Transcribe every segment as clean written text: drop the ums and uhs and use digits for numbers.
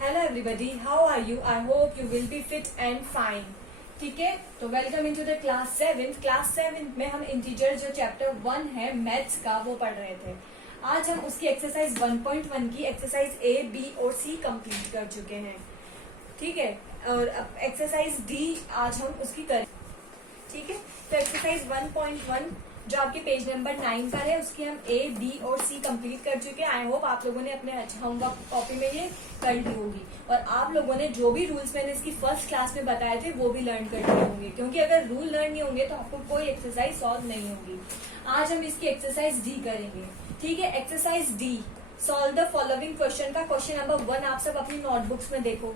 Hello everybody, how are you? I hope you will be fit and fine. ठीक है, तो welcome into the class 7। Class 7 में हम integer जो chapter 1 है मैथ्स का वो पढ़ रहे थे। आज हम उसकी एक्सरसाइज 1.1 की एक्सरसाइज ए, बी और सी कंप्लीट कर चुके हैं। ठीक है, और अब एक्सरसाइज डी आज हम उसकी करें। ठीक है, तो एक्सरसाइज 1.1 जो आपके पेज नंबर 9 पर है उसकी हम ए, बी और सी कंप्लीट कर चुके हैं। आई होप आप लोगों ने अपने होमवर्क कॉपी में ये कर ली होगी और आप लोगों ने जो भी रूल्स मैंने इसकी फर्स्ट क्लास में बताए थे वो भी लर्न कर लिए होंगे, क्योंकि अगर रूल लर्न नहीं होंगे तो आपको कोई एक्सरसाइज सॉल्व नहीं होगी। आज हम इसकी एक्सरसाइज डी करेंगे। ठीक है, exercise D, solve the following question का क्वेश्चन नंबर 1 आप सब अपनी नोटबुक्स में देखो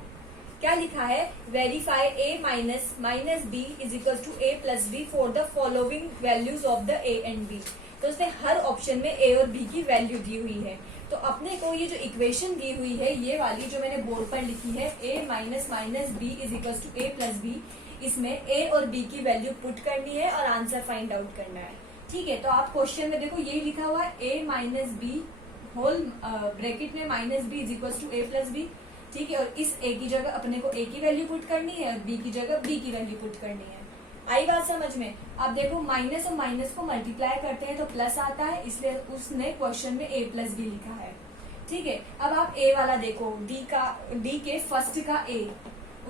क्या लिखा है। Verify a minus B is equal to A plus b for the following values of the a and b. तो उसने हर ऑप्शन में ए और बी की वैल्यू दी हुई है। तो अपने को ये जो इक्वेशन दी हुई है ये वाली जो मैंने बोर्ड पर लिखी है ए minus B is equal to A plus B, इसमें ए और बी की वैल्यू पुट करनी है और आंसर फाइंड आउट करना है। ठीक है, तो आप क्वेश्चन में देखो यही लिखा हुआ है ए माइनस बी होल ब्रैकेट में minus B is equal to A plus b. ठीक है, और इस ए की जगह अपने को ए की वैल्यू पुट करनी है और बी की जगह बी की वैल्यू पुट करनी है। आई बात समझ में? अब देखो माइनस और माइनस को मल्टीप्लाई करते हैं तो प्लस आता है, इसलिए उसने क्वेश्चन में ए प्लस बी लिखा है। ठीक है, अब आप ए वाला देखो, डी के फर्स्ट का ए,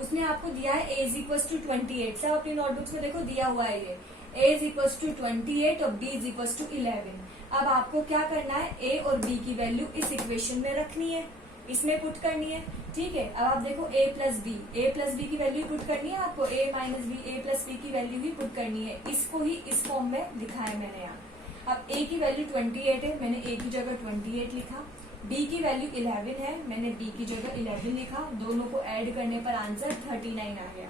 उसने आपको दिया है ए इज इक्वल टू 28। सब अपनी नोटबुक्स में देखो दिया हुआ है ये ए इज इक्वल टू 28 और बी इज इक्वल टू 11। अब आपको क्या करना है, ए और बी की वैल्यू इस इक्वेशन में रखनी है, इसमें पुट करनी है। ठीक है, अब आप देखो ए प्लस बी की वैल्यू पुट करनी है आपको, ए माइनस बी ए प्लस बी की वैल्यू ही पुट करनी है। इसको ही इस फॉर्म में लिखा है मैंने यहाँ। अब ए की वैल्यू 28 है, मैंने ए की जगह 28 लिखा। बी की वैल्यू 11 है, मैंने बी की जगह 11 लिखा। दोनों को ऐड करने पर आंसर 39 आ गया।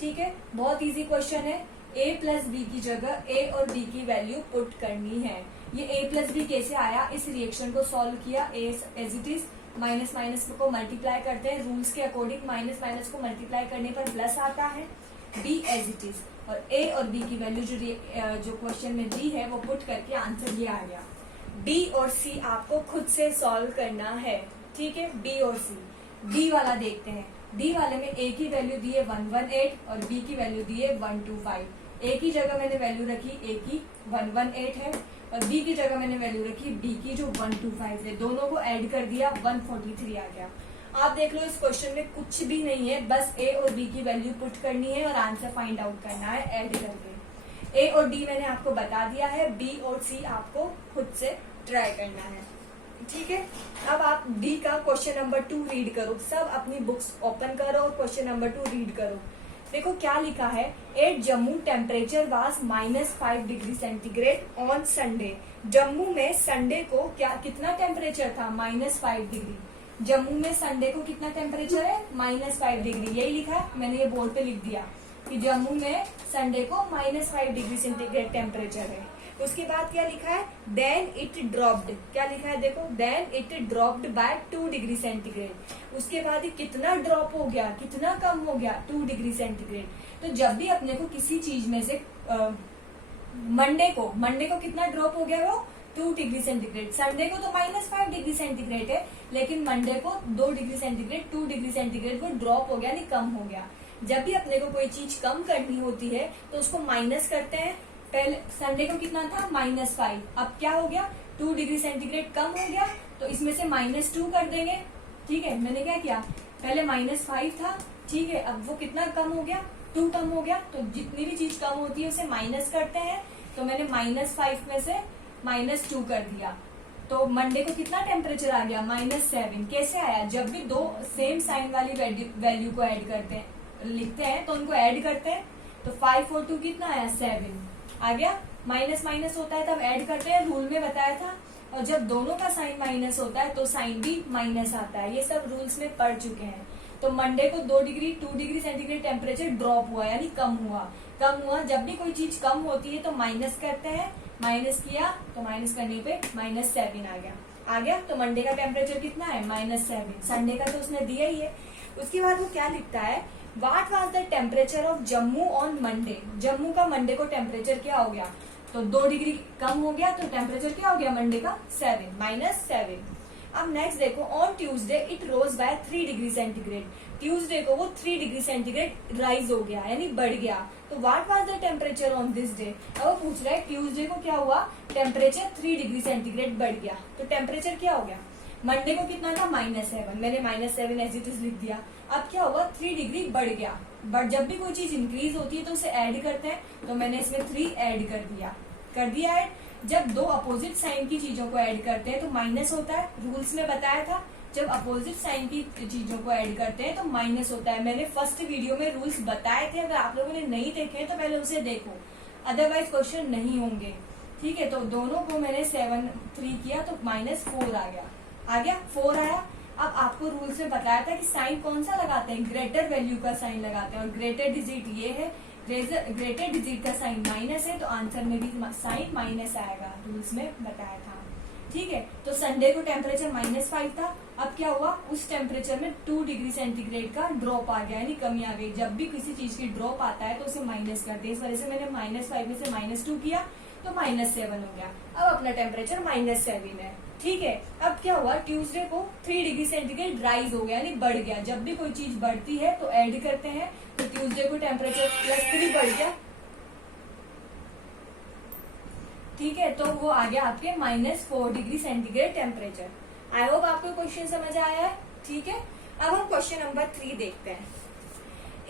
ठीक है, बहुत इजी क्वेश्चन है। ए प्लस बी की जगह ए और बी की वैल्यू पुट करनी है। ये ए प्लस बी कैसे आया, इस रिएक्शन को सॉल्व किया। A as it is, minus minus को मल्टीप्लाई करते हैं रूल्स के अकॉर्डिंग, माइनस माइनस को मल्टीप्लाई करने पर प्लस आता है। बी एज इट इज, और ए और बी की वैल्यू जो क्वेश्चन में दी है वो पुट करके आंसर ये आ गया। डी और सी आपको खुद से सॉल्व करना है। ठीक है, डी और सी। डी वाला देखते हैं। डी वाले में ए की वैल्यू दी है 118 और बी की वैल्यू दी है 125। ए की जगह मैंने वैल्यू रखी ए की 118 है और बी की जगह मैंने वैल्यू रखी बी की जो 125 है। दोनों को ऐड कर दिया, 143 आ गया। आप देख लो इस क्वेश्चन में कुछ भी नहीं है, बस ए और बी की वैल्यू पुट करनी है और आंसर फाइंड आउट करना है ऐड करके। ए और डी मैंने आपको बता दिया है, बी और सी आपको खुद से ट्राई करना है। ठीक है, अब आप डी का क्वेश्चन नंबर 2 रीड करो। सब अपनी बुक्स ओपन करो और क्वेश्चन नंबर 2 रीड करो। देखो क्या लिखा है, at Jammu temperature was -5 degree centigrade on Sunday. Jammu में संडे को कितना टेम्परेचर था, -5 डिग्री। जम्मू में संडे को कितना टेम्परेचर है, -5 डिग्री। यही लिखा है, मैंने ये बोर्ड पे लिख दिया कि जम्मू में संडे को -5 डिग्री सेंटीग्रेड टेम्परेचर है। उसके बाद क्या लिखा है, देन इट ड्रॉप्ड। क्या लिखा है देखो, then it dropped by 2 degree centigrade. उसके बाद ये कितना ड्रॉप हो गया, कितना कम हो गया, 2 डिग्री सेंटीग्रेड। तो जब भी अपने को किसी चीज में से मंडे को कितना ड्रॉप हो गया, वो 2 डिग्री सेंटीग्रेड। संडे को तो -5 डिग्री सेंटीग्रेड है, लेकिन मंडे को 2 डिग्री सेंटीग्रेड 2 डिग्री सेंटीग्रेड वो ड्रॉप हो गया, नहीं कम हो गया। जब भी अपने को कोई चीज कम करनी होती है तो उसको माइनस करते हैं। पहले संडे को कितना था, -5, अब क्या हो गया, 2 डिग्री सेंटीग्रेड कम हो गया, तो इसमें से -2 कर देंगे। ठीक है, मैंने क्या किया, पहले -5 था, ठीक है, अब वो कितना कम हो गया, 2 कम हो गया। तो जितनी भी चीज कम होती है उसे माइनस करते हैं। तो मैंने -5 में से -2 कर दिया, तो मंडे को कितना टेम्परेचर आ गया, -7। कैसे आया, जब भी दो सेम साइन वाली वैल्यू को ऐड करते हैं, लिखते हैं तो उनको ऐड करते हैं। तो 5 और 2 कितना आया, 7 आ गया। माइनस माइनस होता है तब ऐड करते हैं, रूल में बताया था। और जब दोनों का साइन माइनस होता है तो साइन भी माइनस आता है। ये सब रूल्स में पढ़ चुके हैं। तो मंडे को 2 डिग्री सेंटीग्रेड टेम्परेचर ड्रॉप हुआ, यानी कम हुआ। जब भी कोई चीज कम होती है तो माइनस करते हैं, माइनस किया तो माइनस करने पे -7 आ गया। तो मंडे का टेम्परेचर कितना है, -7। संडे का तो उसने दिया ही है। उसके बाद वो क्या लिखता है, what was the temperature of Jammu on Monday. Jammu का मंडे को टेम्परेचर क्या हो गया, तो 2 डिग्री कम हो गया, तो टेम्परेचर क्या हो गया मंडे का, -7। अब नेक्स्ट देखो, on Tuesday it rose by 3 degree centigrade. Tuesday को वो 3 डिग्री सेंटीग्रेड राइज हो गया, यानी बढ़ गया। तो what was the temperature on this day? अब वो पूछ रहा है ट्यूसडे को क्या हुआ, टेम्परेचर 3 डिग्री सेंटीग्रेड बढ़ गया। तो टेम्परेचर क्या हो गया? मंडे को कितना था? -7, मैंने -7 एज इट इज लिख दिया। अब क्या हुआ? 3 डिग्री बढ़ गया। बट जब भी कोई चीज इंक्रीज होती है तो उसे ऐड करते हैं, तो मैंने इसमें 3 ऐड कर दिया ऐड। जब दो अपोजिट साइन की चीजों को ऐड करते हैं तो माइनस होता है, रूल्स में बताया था। जब अपोजिट साइन की चीजों को ऐड करते हैं तो माइनस होता है। मैंने फर्स्ट वीडियो में रूल्स बताए थे, अगर आप लोगों ने नहीं देखे तो पहले उसे देखो, अदरवाइज क्वेश्चन नहीं होंगे। ठीक है, तो दोनों को मैंने 3 किया तो -4 आ गया 4 आया। अब आपको रूल्स में बताया था कि साइन कौन सा लगाते हैं, ग्रेटर वैल्यू का साइन लगाते हैं, और ग्रेटर डिजिट ये है, ग्रेटर डिजिट का साइन माइनस है, तो आंसर में भी साइन माइनस आएगा, रूल्स में बताया था। ठीक है, तो संडे को टेम्परेचर -5 था। अब क्या हुआ, उस टेम्परेचर में 2 डिग्री सेंटीग्रेड का ड्रॉप आ गया, यानी कमी आ गई। जब भी किसी चीज की ड्रॉप आता है तो उसे माइनस करते हैं, इस वजह से मैंने -5 में से -2 किया तो -7 हो गया। अब अपना टेम्परेचर -7 है। ठीक है, अब क्या हुआ, ट्यूसडे को 3 डिग्री सेंटीग्रेड राइज हो गया, यानी बढ़ गया। जब भी कोई चीज बढ़ती है तो ऐड करते हैं, तो ट्यूसडे को टेम्परेचर +3 बढ़ गया। ठीक है, तो वो आ गया आपके -4 degree centigrade temperature. I hope आपको क्वेश्चन समझ आया है। ठीक है, अब हम क्वेश्चन नंबर 3 देखते हैं।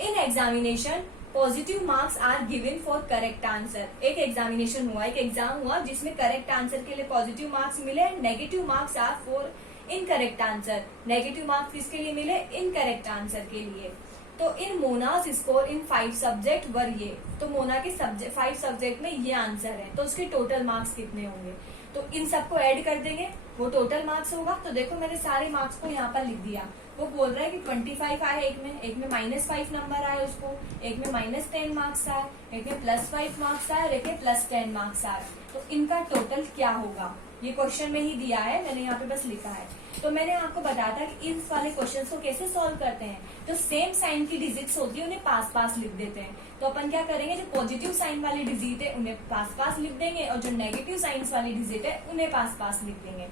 In examination positive marks are given for correct answer. एक एग्जामिनेशन हुआ, एक एग्जाम हुआ जिसमें करेक्ट आंसर के लिए पॉजिटिव मार्क्स मिले, negative marks are for incorrect answer. Negative marks किसके लिए मिले? इनकरेक्ट आंसर के लिए। तो in Mona's score in 5 subject were ये, तो मोना के 5 सब्जेक्ट में ये आंसर है, तो उसके टोटल मार्क्स कितने होंगे? तो इन सबको ऐड कर देंगे, वो टोटल मार्क्स होगा। तो देखो मैंने सारे मार्क्स को यहाँ पर लिख दिया। वो बोल रहा है कि 25 आए, एक में -5 नंबर आए उसको, एक में -10 मार्क्स आए, एक में +5 मार्क्स आए और एक में +10 मार्क्स आए। तो इनका टोटल क्या होगा, ये क्वेश्चन में ही दिया है, मैंने यहाँ पे बस लिखा है। तो मैंने आपको बताया था कि इन वाले क्वेश्चंस को कैसे सॉल्व करते हैं। तो सेम साइन की डिजिट्स होती है, उन्हें पास पास लिख देते हैं। तो अपन क्या करेंगे, जो पॉजिटिव साइन वाली डिजिट है उन्हें पास पास लिख देंगे, और जो नेगेटिव साइन वाली डिजिट है उन्हें पास पास लिख देंगे।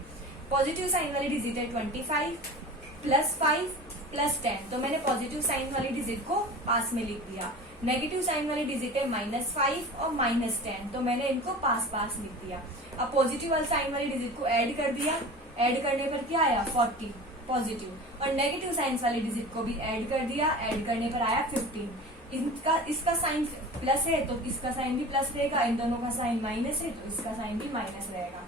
पॉजिटिव साइन वाली डिजिट है 25 +5 +10, तो मैंने पॉजिटिव साइन वाली डिजिट को पास में लिख दिया। नेगेटिव साइन वाली डिजिट है -5 और -10, तो मैंने इनको पास पास लिख दिया। अब पॉजिटिव वाली साइन वाली डिजिट को ऐड कर दिया, ऐड करने पर क्या आया 40 पॉजिटिव, और नेगेटिव साइन वाली डिजिट को भी ऐड कर दिया, ऐड करने पर आया 15। इसका साइन प्लस है तो इसका साइन भी प्लस रहेगा, इन दोनों का साइन माइनस है तो इसका साइन भी माइनस रहेगा।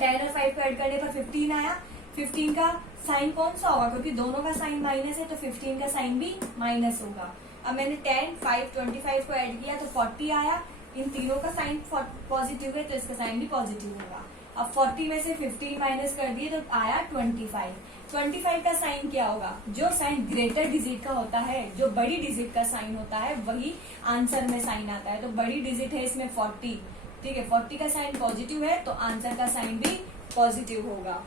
10 और 5 को ऐड करने पर 15 आया। 15 का साइन कौन सा होगा, क्योंकि दोनों का साइन माइनस है तो 15 का साइन भी माइनस होगा। अब मैंने 10, 5, 25 को ऐड किया तो 40 आया। इन तीनों का साइन पॉजिटिव है तो इसका साइन भी पॉजिटिव होगा। अब 40 में से 15 माइनस कर दिए तो आया 25। 25 का साइन क्या होगा, जो साइन ग्रेटर डिजिट का होता है, जो बड़ी डिजिट का साइन होता है वही आंसर में साइन आता है। तो बड़ी डिजिट है इसमें 40, ठीक है, 40 का साइन पॉजिटिव है तो आंसर का साइन भी पॉजिटिव होगा।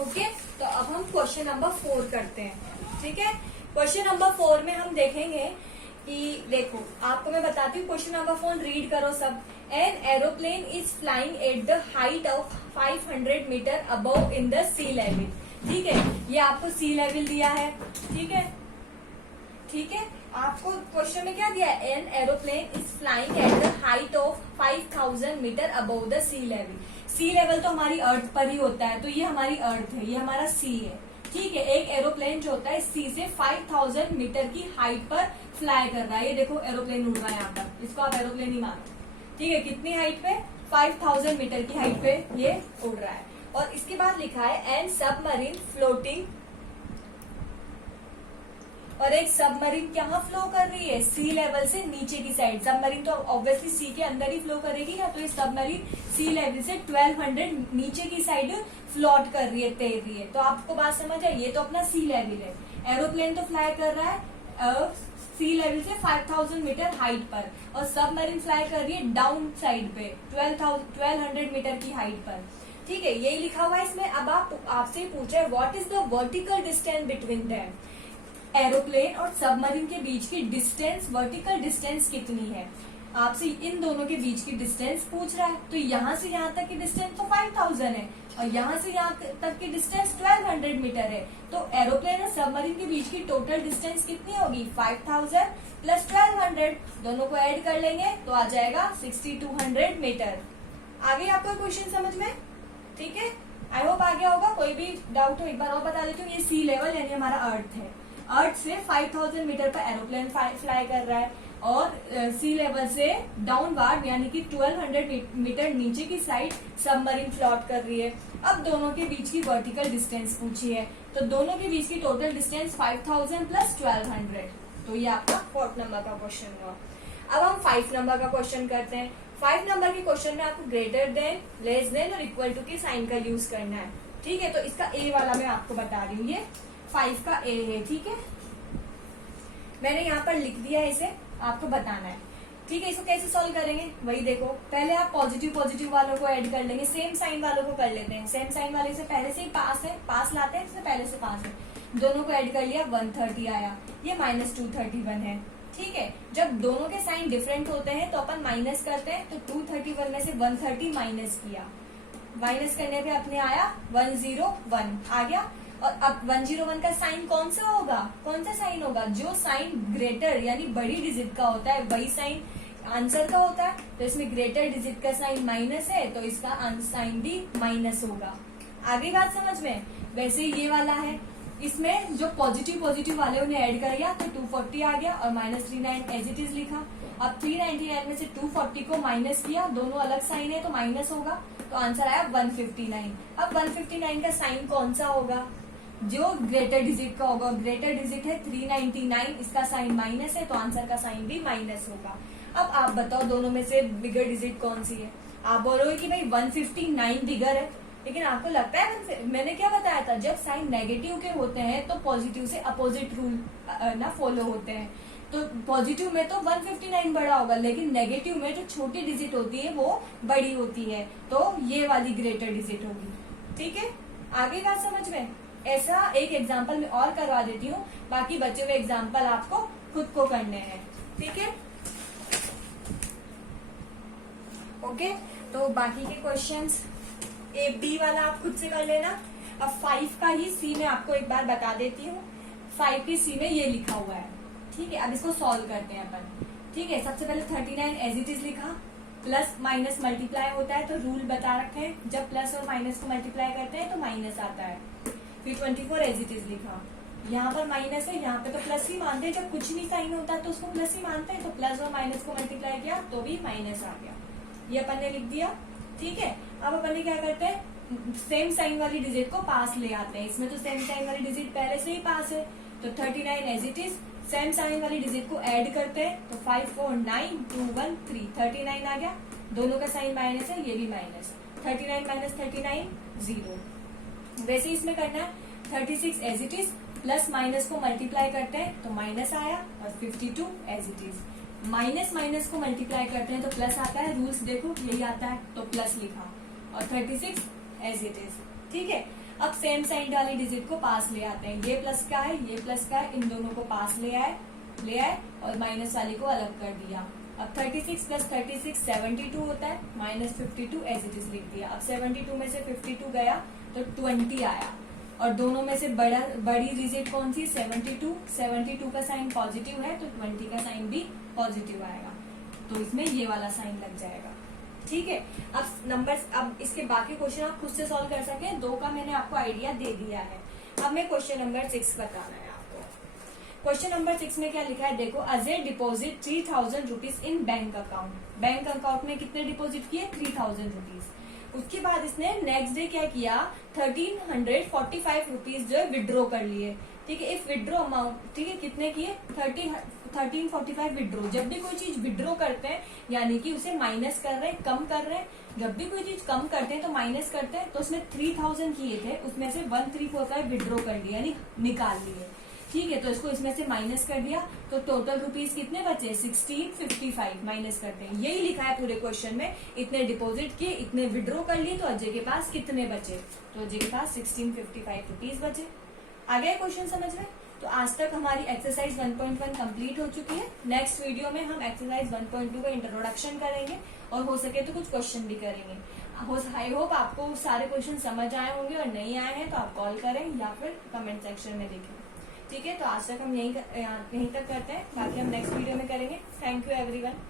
ओके, तो अब हम क्वेश्चन नंबर 4 करते हैं। ठीक है, क्वेश्चन नंबर 4 में हम देखेंगे कि देखो आपको मैं बताती हूँ, क्वेश्चन नंबर 4 रीड करो सब। An aeroplane is flying at the height of 500 metre above in the sea level. ठीक है, ये आपको सी लेवल दिया है। ठीक है, ठीक है, आपको क्वेश्चन में क्या दिया है, an aeroplane is flying at the height of 5000 metre above the sea level. Sea level तो हमारी अर्थ पर ही होता है, तो ये हमारी अर्थ है, ये हमारा सी है। ठीक है, एक एरोप्लेन जो होता है सी से 5000 मीटर की हाइट पर फ्लाई कर रहा है। ये देखो एरोप्लेन उड़ रहा है यहाँ पर, इसको आप एरोप्लेन ही मानो। ठीक है, कितनी हाइट पे, 5000 मीटर की हाइट पे ये उड़ रहा है। और इसके बाद लिखा है एंड सबमरीन फ्लोटिंग, और एक सबमरीन कहाँ फ्लो कर रही है, सी लेवल से नीचे की साइड। सबमरीन तो ऑब्वियसली सी के अंदर ही फ्लो करेगी ना, तो ये सबमरीन सी लेवल से 1200 नीचे की साइड फ्लोट कर रही है, तैर रही है। तो आपको बात समझ आई, ये तो अपना सी लेवल है। एरोप्लेन तो फ्लाई कर रहा है सी लेवल से 5000 मीटर हाइट पर, और सबमरीन फ्लाई कर रही है डाउन साइड पे 1200 मीटर की हाइट पर। ठीक है, यही लिखा हुआ है इसमें। अब आपसे पूछ रहे what is the vertical distance between them. Aeroplane और सबमरीन के बीच की डिस्टेंस, वर्टिकल डिस्टेंस कितनी है। आपसे इन दोनों के बीच की डिस्टेंस पूछ रहा है, तो यहाँ से यहाँ तक की डिस्टेंस तो 5000 है और यहाँ से यहाँ तक की डिस्टेंस 1200 मीटर है। तो एरोप्लेन और सबमरीन के बीच की टोटल डिस्टेंस कितनी होगी? 5000 प्लस 1200, दोनों को ऐड कर लेंगे तो आ जाएगा 6200 मीटर। आगे आपको क्वेश्चन समझ में? ठीक है, आई होप आ गया होगा। कोई भी डाउट हो एक बार और बता देती हूँ। ये सी लेवल यानी हमारा अर्थ है, अर्थ से 5000 मीटर पर एरोप्लेन फ्लाई कर रहा है और सी लेवल से डाउनवार्ड यानी कि 1200 मीटर नीचे की साइड सबमरीन फ्लोट कर रही है। अब दोनों के बीच की वर्टिकल डिस्टेंस पूछी है, तो दोनों के बीच की टोटल डिस्टेंस 5000 प्लस 1200, तो ये आपका 4 नंबर का क्वेश्चन हुआ। अब हम 5 नंबर का क्वेश्चन करते हैं। 5 नंबर के क्वेश्चन में आपको ग्रेटर देन, लेस देन और इक्वल टू के साइन का यूज करना है। ठीक है, तो इसका ए वाला मैं आपको बता रही हूँ, ये 5 का ए है। ठीक है, मैंने यहाँ पर लिख दिया है, इसे आपको बताना है। ठीक है, इसको कैसे सॉल्व करेंगे वही देखो। पहले आप पॉजिटिव वालों को ऐड कर लेंगे, सेम साइन वालों को कर लेते हैं। सेम साइन वाले से पहले से ही पास है, पास लाते हैं, इससे पहले से पास है, दोनों को ऐड कर लिया, 130 आया। ये -231 है। ठीक है, जब दोनों के साइन डिफरेंट होते हैं तो अपन माइनस करते हैं, तो 231 में से 130 माइनस किया, माइनस करने पे अपने आया 101 आ गया। और अब 101 का साइन कौन सा होगा? कौन सा साइन होगा? जो साइन ग्रेटर यानी बड़ी डिजिट का होता है वही साइन आंसर का होता है। तो इसमें ग्रेटर डिजिट का साइन माइनस है, तो इसका साइन भी माइनस होगा। आगे बात समझ में? वैसे ये वाला है, इसमें जो पॉजिटिव वाले उन्हें ऐड कर लिया तो 240 आ गया और -39 एज इट इज लिखा। अब 399 में से 240 को माइनस किया, दोनों अलग साइन है तो माइनस होगा, तो आंसर आया 159। अब 159 का साइन कौन सा होगा? जो ग्रेटर डिजिट का होगा। ग्रेटर डिजिट है 399, इसका साइन माइनस है तो आंसर का साइन भी माइनस होगा। अब आप बताओ दोनों में से बिगर डिजिट कौन सी है? आप बोलोगे कि भाई 159 बिगर है, लेकिन आपको लगता है मैंने क्या बताया था, जब साइन नेगेटिव के होते हैं तो पॉजिटिव से अपोजिट रूल ना फॉलो होते हैं। तो पॉजिटिव में तो 159 बड़ा होगा, लेकिन नेगेटिव में जो छोटी डिजिट होती है वो बड़ी होती है, तो ये वाली ग्रेटर डिजिट होगी। ठीक है, आगे बात समझ में? ऐसा एक एग्जाम्पल मैं और करवा देती हूँ, बाकी बचे हुए एग्जाम्पल आपको खुद को करने हैं। ठीक है, ओके, तो बाकी के क्वेश्चंस ए बी वाला आप खुद से कर लेना। अब 5 का ही सी में आपको एक बार बता देती हूँ। 5 की सी में ये लिखा हुआ है। ठीक है, अब इसको सॉल्व करते हैं अपन। ठीक है, सबसे पहले 39 एज इट इज लिखा, प्लस माइनस मल्टीप्लाई होता है तो रूल बता रखे हैं, जब प्लस और माइनस को मल्टीप्लाई करते हैं तो माइनस आता है। फिर 24 एज इट इज लिखा, यहाँ पर माइनस है, यहाँ पे तो प्लस ही मानते हैं, जब कुछ भी साइन होता है तो उसको प्लस ही मानते हैं, तो प्लस और माइनस को मल्टीप्लाई किया तो भी माइनस आ गया, ये अपन ने लिख दिया। ठीक है, अब अपन ने क्या करते हैं, सेम साइन वाली डिजिट को पास ले आते हैं। इसमें तो सेम साइन वाली डिजिट पहले से ही पास है, तो 39 as it is, same sign वाली डिजिट को ऐड करते हैं तो 5 4 9 2 1 3 39 आ गया। दोनों का साइन माइनस है, ये भी माइनस, 39 माइनस 39 0। वैसे इसमें करना है 36 as it is, plus minus को मल्टीप्लाई करते हैं तो माइनस आया, और 52 as it is, minus minus को मल्टीप्लाई करते हैं तो प्लस आता है, रूल्स देखो यही आता है तो प्लस लिखा, और 36 एज इट इज। ठीक है, अब सेम साइन वाली डिजिट को पास ले आते हैं, ये प्लस का है, ये प्लस का है, इन दोनों को पास ले आए और माइनस वाली को अलग कर दिया। अब 36 प्लस 36 72 होता है, माइनस 52 एज इट इज लिख दिया। अब 72 में से 52 गया तो 20 आया, और दोनों में से बड़ी डिजिट कौन सी? 72 का साइन पॉजिटिव है तो 20 का साइन भी पॉजिटिव आएगा, तो इसमें ये वाला साइन लग जाएगा। ठीक है, अब नंबर्स, अब इसके बाकी क्वेश्चन आप खुद से सॉल्व कर सके, 2 का मैंने आपको आइडिया दे दिया है। अब मैं क्वेश्चन नंबर 6 बताना है आपको। क्वेश्चन नंबर 6 में क्या लिखा है देखो, Ajay deposit 3000 rupees in bank account. Bank account में कितने डिपॉजिट किए? 3000 रुपीज। उसके बाद इसने नेक्स्ट डे क्या किया, 1345 रुपीज जो है विड्रॉ कर लिए। ठीक है, इफ विड्रॉ अमाउंट, ठीक है, कितने किए? 1345 विड्रॉ। जब भी कोई चीज विड्रॉ करते हैं यानी कि उसे माइनस कर रहे हैं, कम कर रहे हैं। जब भी कोई चीज कम करते हैं तो माइनस करते हैं, तो उसने 3000 किए थे, उसमें से 1345 विड्रॉ कर लिए यानी निकाल लिए। ठीक है, तो इसको इसमें से माइनस कर दिया तो टोटल रुपीज कितने बचे? 1655 माइनस करते हैं, यही लिखा है पूरे क्वेश्चन में। इतने डिपॉजिट किए, इतने विड्रॉ कर लिए, तो अजय के पास कितने बचे? तो अजय के पास 1655 रुपीज बचे। आ गया क्वेश्चन समझ में? तो आज तक हमारी एक्सरसाइज 1.1 कंप्लीट हो चुकी है। नेक्स्ट वीडियो में हम एक्सरसाइज 1.2 का इंट्रोडक्शन करेंगे और हो सके तो कुछ क्वेश्चन भी करेंगे। आई होप आपको सारे क्वेश्चन समझ आए होंगे, और नहीं आए हैं तो आप कॉल करें या फिर कमेंट सेक्शन में लिखें। ठीक है, तो आज तक हम यहीं तक करते हैं, बाकी हम नेक्स्ट वीडियो में करेंगे। Thank you everyone.